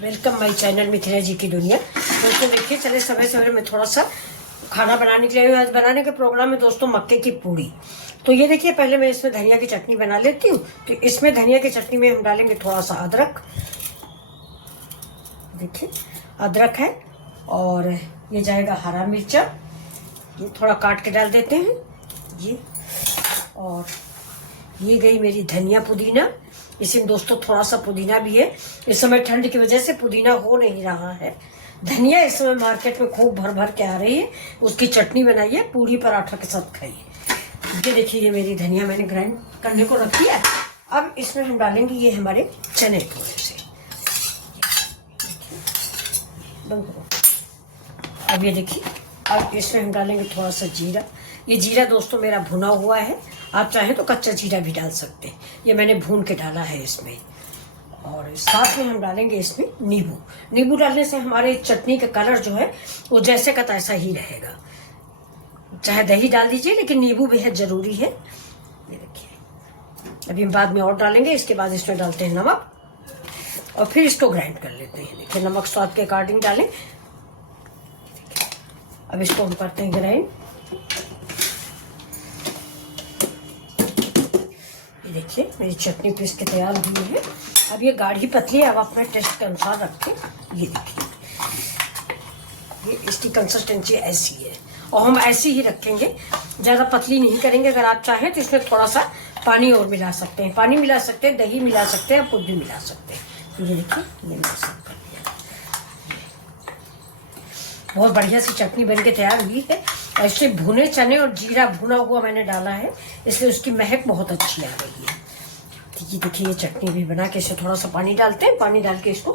Welcome my channel Mithila जी की दुनिया। दोस्तों देखिए, चले सवेरे सवेरे मैं थोड़ा सा खाना बनाने के लिए, आज बनाने के प्रोग्राम में दोस्तों मक्के की पूड़ी। तो ये देखिए, पहले मैं इसमें धनिया की चटनी बना लेती हूँ। तो इसमें धनिया की चटनी में हम डालेंगे थोड़ा सा अदरक। देखिए अदरक है, और ये जाएगा हरा मिर्चा, ये थोड़ा काट के डाल देते हैं ये। और ये गई मेरी धनिया पुदीना। इसमें दोस्तों थोड़ा सा पुदीना भी है। इस समय ठंड की वजह से पुदीना हो नहीं रहा है। धनिया इस समय मार्केट में खूब भर भर के आ रही है। उसकी चटनी बनाइए, पूरी पराठा के साथ खाइए। ये देखिए, ये मेरी धनिया मैंने ग्राइंड करने को रख दिया। अब इसमें हम डालेंगे ये हमारे चने थोड़े से। अब ये देखिए, अब इसमें हम डालेंगे थोड़ा सा जीरा। ये जीरा दोस्तों मेरा भुना हुआ है, आप चाहें तो कच्चा जीरा भी डाल सकते हैं। ये मैंने भून के डाला है इसमें। और साथ में हम डालेंगे इसमें नींबू। नींबू डालने से हमारे चटनी का कलर जो है वो जैसे का तैसा ही रहेगा। चाहे दही डाल दीजिए, लेकिन नींबू बेहद जरूरी है। ये देखिए, अभी हम बाद में और डालेंगे। इसके बाद इसमें डालते हैं नमक, और फिर इसको ग्राइंड कर लेते हैं। देखिए, नमक स्वाद के अकॉर्डिंग डालें। अब इसको हम करते हैं ग्राइंड। ये देखिए, मेरी चटनी पीस के तैयार हुई है। अब ये गाढ़ी पतली है, अब अपने टेस्ट के अनुसार रखें। ये देखिए, ये इसकी कंसिस्टेंसी ऐसी है, और हम ऐसी ही रखेंगे, ज़्यादा पतली नहीं करेंगे। अगर आप चाहें तो इसमें थोड़ा सा पानी और मिला सकते हैं। पानी मिला सकते हैं, दही मिला सकते हैं, खुद भी मिला सकते हैं। तो ये देखिए, ये मैं सब कर दिया। बहुत बढ़िया सी चटनी बन के तैयार हुई है। और इसमें भुने चने और जीरा भुना हुआ मैंने डाला है, इसलिए उसकी महक बहुत अच्छी आ रही है। ये देखिए, ये चटनी भी बना के इसे थोड़ा सा पानी डालते हैं। पानी डाल के इसको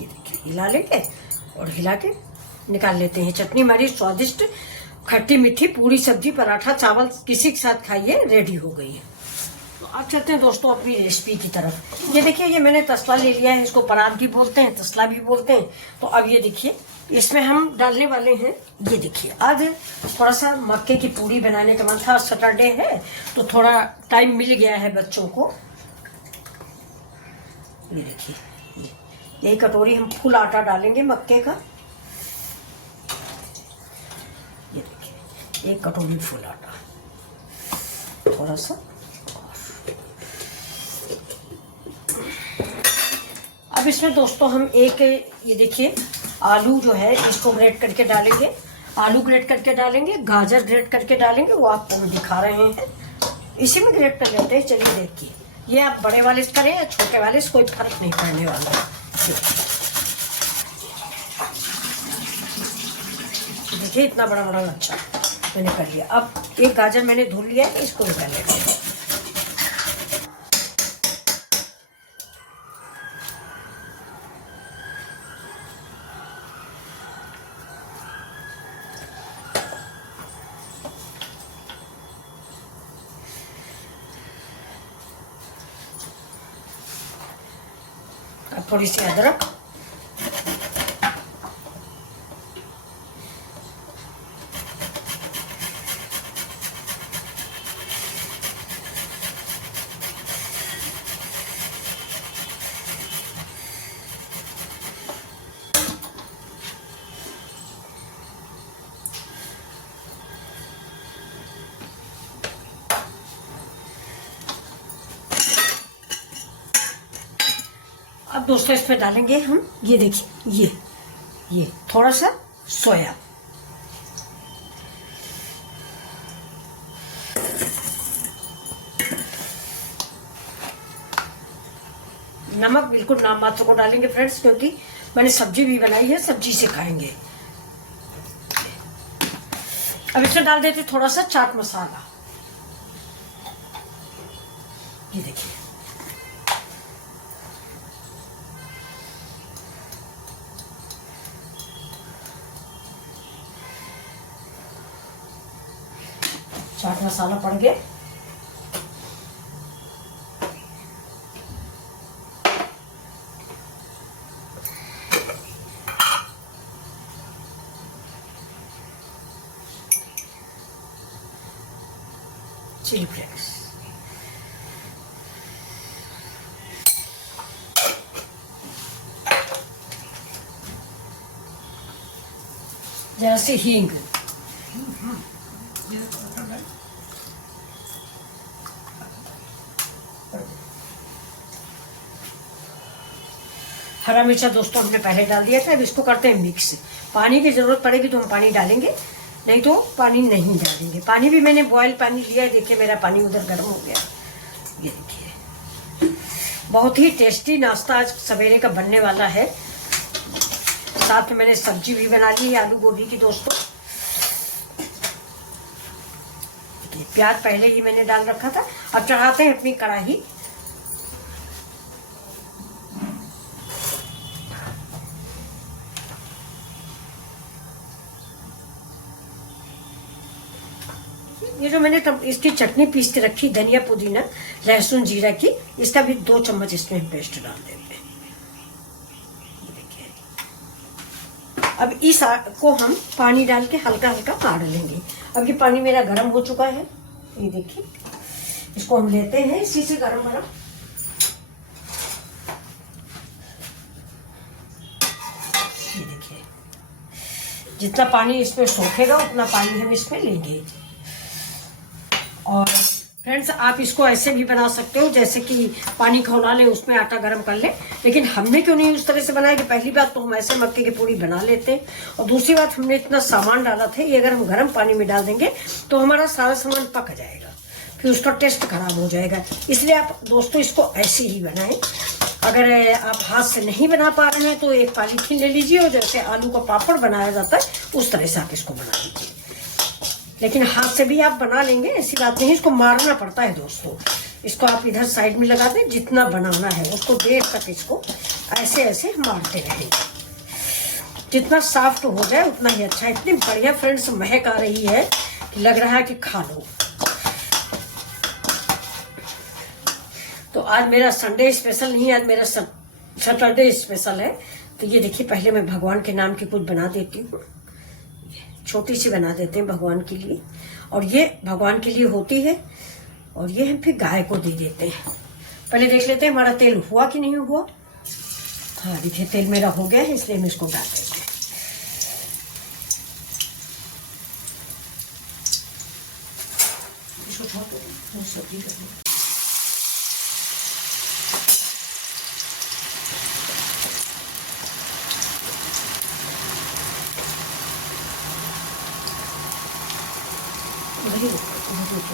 ये देखिए हिला लेंगे, और हिला के निकाल लेते हैं। चटनी हमारी स्वादिष्ट खट्टी मीठी पूरी सब्जी पराठा चावल किसी के साथ खाइए, रेडी हो गई है। तो अब चलते हैं दोस्तों अपनी रेसिपी की तरफ। ये देखिए, ये मैंने तसला ले लिया है। इसको परात भी बोलते हैं, तसला भी बोलते हैं। तो अब ये देखिए, इसमें हम डालने वाले हैं। ये देखिए, आज थोड़ा सा मक्के की पूड़ी बनाने का मन था। सैटरडे है तो थोड़ा टाइम मिल गया है बच्चों को। ये देखिए, यही कटोरी हम फुल आटा डालेंगे मक्के का। ये देखिए, एक कटोरी फुल आटा, थोड़ा सा। अब इसमें दोस्तों हम एक, ये देखिए, आलू जो है इसको ग्रेट करके डालेंगे। आलू ग्रेट करके डालेंगे, गाजर ग्रेट करके डालेंगे। वो आपको हम दिखा रहे हैं, इसी में ग्रेट कर लेते हैं। चलिए देखिए, ये आप बड़े वाले से करें या छोटे वाले से, कोई फर्क नहीं पड़ने वाला है। देखिए, इतना बड़ा बड़ा अच्छा मैंने कर लिया। अब एक गाजर मैंने धुल लिया है, इसको निकाल लेते हैं। अब थोड़ी सी अदरक, अब दोस्तों इसमें डालेंगे हम, ये देखिए, ये थोड़ा सा सोया। नमक बिल्कुल नाम मात्र को डालेंगे फ्रेंड्स, क्योंकि मैंने सब्जी भी बनाई है, सब्जी से खाएंगे। अब इसमें डाल देते थोड़ा सा चाट मसाला। ये देखिए, चाट मसाला पड़ गया। Chilli flakes. जरा सी हींग, हरा मिर्चा दोस्तों हमने पहले डाल दिया था। अब इसको करते हैं मिक्स। पानी की जरूरत पड़ेगी तो हम पानी डालेंगे, नहीं तो पानी नहीं डालेंगे। पानी भी मैंने बॉयल पानी लिया है। देखिए मेरा पानी उधर गर्म हो गया। ये देखिए बहुत ही टेस्टी नाश्ता आज सवेरे का बनने वाला है। साथ में मैंने सब्जी भी बना ली है आलू गोभी की दोस्तों। प्याज पहले ही मैंने डाल रखा था। अब चढ़ाते हैं अपनी कढ़ाई। ये जो मैंने इसकी चटनी पीस के रखी, धनिया पुदीना लहसुन जीरा की, इसका भी 2 चम्मच इसमें पेस्ट डाल देते हैं। देखिए अब इस को हम पानी डाल के हल्का हल्का काढ़ लेंगे। अब ये पानी मेरा गर्म हो चुका है। ये देखिए इसको हम लेते हैं इसी से गर्म गर्म। ये देखिए जितना पानी इसमें सोखेगा उतना पानी हम इसमें लेंगे। और फ्रेंड्स आप इसको ऐसे भी बना सकते हो जैसे कि पानी खौला ले, उसमें आटा गरम कर ले। लेकिन हमने क्यों नहीं उस तरह से बनाया कि पहली बात तो हम ऐसे मक्के की पूरी बना लेते हैं, और दूसरी बात हमने इतना सामान डाला था, ये अगर हम गर्म पानी में डाल देंगे तो हमारा सारा सामान पक जाएगा, फिर उसका टेस्ट खराब हो जाएगा। इसलिए आप दोस्तों इसको ऐसे ही बनाएं। अगर आप हाथ से नहीं बना पा रहे हैं तो एक पॉलीथीन ले लीजिए और जैसे आलू का पापड़ बनाया जाता है उस तरह से आप इसको बना लीजिए। लेकिन हाथ से भी आप बना लेंगे, ऐसी बात नहीं। इसको मारना पड़ता है दोस्तों। इसको आप इधर साइड में लगा दें, जितना बनाना है उसको देर तक इसको ऐसे ऐसे मारते रहेंगे। जितना सॉफ्ट हो जाए उतना ही अच्छा। इतनी बढ़िया फ्रेंड्स महक आ रही है कि लग रहा है कि खा लो। तो आज मेरा संडे स्पेशल नहीं, आज मेरा सैटरडे स्पेशल है। तो ये देखिए पहले मैं भगवान के नाम की कुछ बना देती हूँ। छोटी सी बना देते हैं भगवान के लिए, और ये भगवान के लिए होती है, और ये हम फिर गाय को दे देते हैं। पहले देख लेते हैं हमारा तेल हुआ कि नहीं हुआ। हाँ देखिए तेल मेरा हो गया है, इसलिए हम इसको डाल देते हैं। इसको छोड़ दो, सब्जी करनी।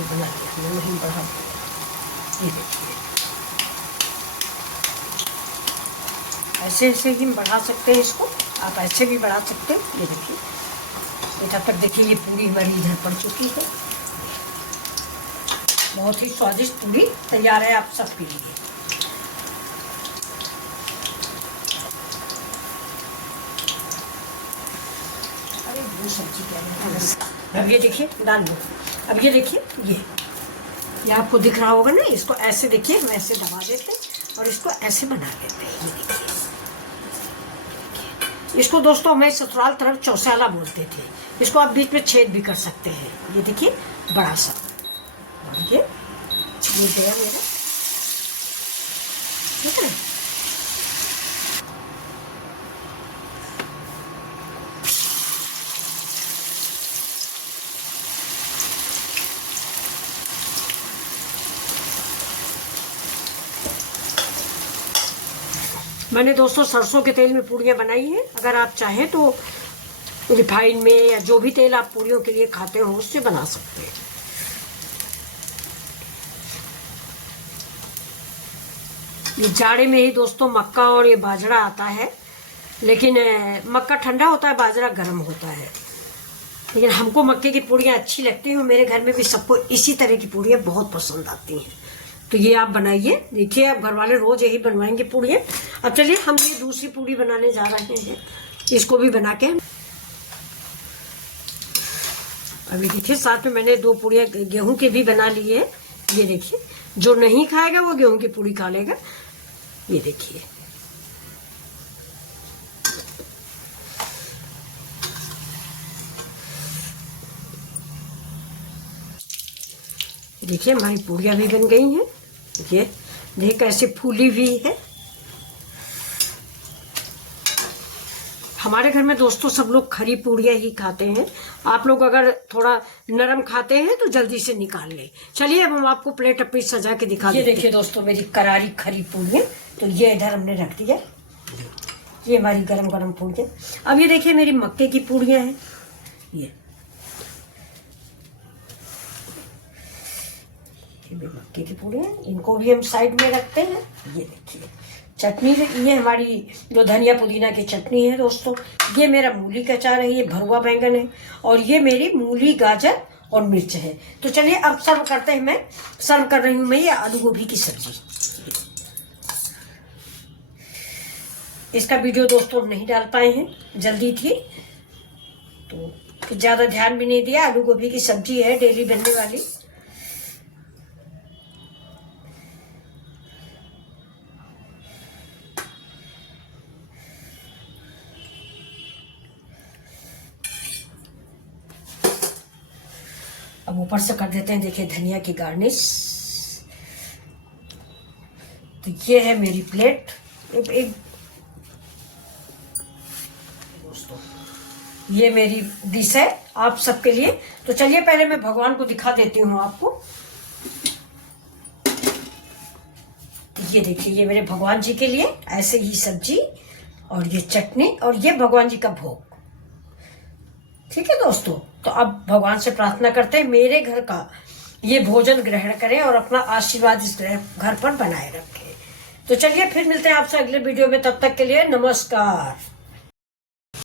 बना दिया नहीं बढ़ा। ये देखिए ऐसे ऐसे ही हम बढ़ा सकते हैं इसको, आप ऐसे भी बढ़ा सकते हैं। ये देखिए जब तक देखिए ये पूरी हमारी इधर पड़ चुकी है। बहुत ही स्वादिष्ट पूरी तैयार है आप सब के लिए। अरे वो सब्जी क्या है। अब ये देखिए डाल लो। अब ये देखिए ये आपको दिख रहा होगा ना, इसको ऐसे देखिए हम ऐसे दबा देते हैं और इसको ऐसे बना देते हैं। ये देखिए इसको दोस्तों हमें ससुराल तरफ चौसाला बोलते थे। इसको आप बीच में छेद भी कर सकते हैं। ये देखिए बड़ा सा, और ये गया मेरा, ठीक है। मैंने दोस्तों सरसों के तेल में पूड़ियाँ बनाई हैं। अगर आप चाहें तो रिफाइन में या जो भी तेल आप पूड़ियों के लिए खाते हो उससे बना सकते हैं। ये जाड़े में ही दोस्तों मक्का और ये बाजरा आता है, लेकिन मक्का ठंडा होता है, बाजरा गर्म होता है। लेकिन हमको मक्के की पूड़ियाँ अच्छी लगती हैं, मेरे घर में भी सबको इसी तरह की पूड़ियाँ बहुत पसंद आती हैं। तो ये आप बनाइए। देखिए आप घर वाले रोज यही बनवाएंगे पूड़ियाँ। अब चलिए हम ये दूसरी पूड़ी बनाने जा रहे हैं, इसको भी बना के। अभी देखिए साथ में मैंने 2 पूड़ियाँ गेहूं के भी बना ली है। ये देखिए जो नहीं खाएगा वो गेहूं की पूड़ी खा लेगा। ये देखिए देखिए हमारी पूड़ियाँ भी बन गई हैं। ये देखिए कैसे फूली हुई है। हमारे घर में दोस्तों सब लोग खरी पूड़ियाँ ही खाते हैं। आप लोग अगर थोड़ा नरम खाते हैं तो जल्दी से निकाल लें। चलिए अब हम आपको प्लेट अपनी सजा के दिखा देते हैं। ये देखिए दोस्तों मेरी करारी खरी पूड़ियाँ, तो ये इधर हमने रख दिया। ये हमारी गरम गरम पूड़ियाँ। अब ये देखिए मेरी मक्के की पूड़ियाँ हैं। ये मक्के की पूड़ियाँ, इनको भी हम साइड में रखते हैं। ये देखिए चटनी, ये हमारी जो धनिया पुदीना की चटनी है दोस्तों। ये मेरा मूली का अचार है, ये भरुआ बैंगन है, और ये मेरी मूली गाजर और मिर्च है। तो चलिए अब सर्व करते हैं। मैं सर्व कर रही हूँ मैं ये आलू गोभी की सब्जी। इसका वीडियो दोस्तों नहीं डाल पाए हैं, जल्दी थी तो ज्यादा ध्यान भी नहीं दिया। आलू गोभी की सब्जी है डेली बनने वाली। अब ऊपर से कर देते हैं देखिए धनिया की गार्निश। तो ये है मेरी प्लेट। एक दोस्तों ये मेरी डिश है आप सबके लिए। तो चलिए पहले मैं भगवान को दिखा देती हूँ आपको। तो ये देखिए ये मेरे भगवान जी के लिए ऐसे ही सब्जी और ये चटनी और ये भगवान जी का भोग। ठीक है दोस्तों, तो अब भगवान से प्रार्थना करते हैं मेरे घर का ये भोजन ग्रहण करें और अपना आशीर्वाद इस घर पर बनाए रखें। तो चलिए फिर मिलते हैं आपसे अगले वीडियो में, तब तक के लिए नमस्कार।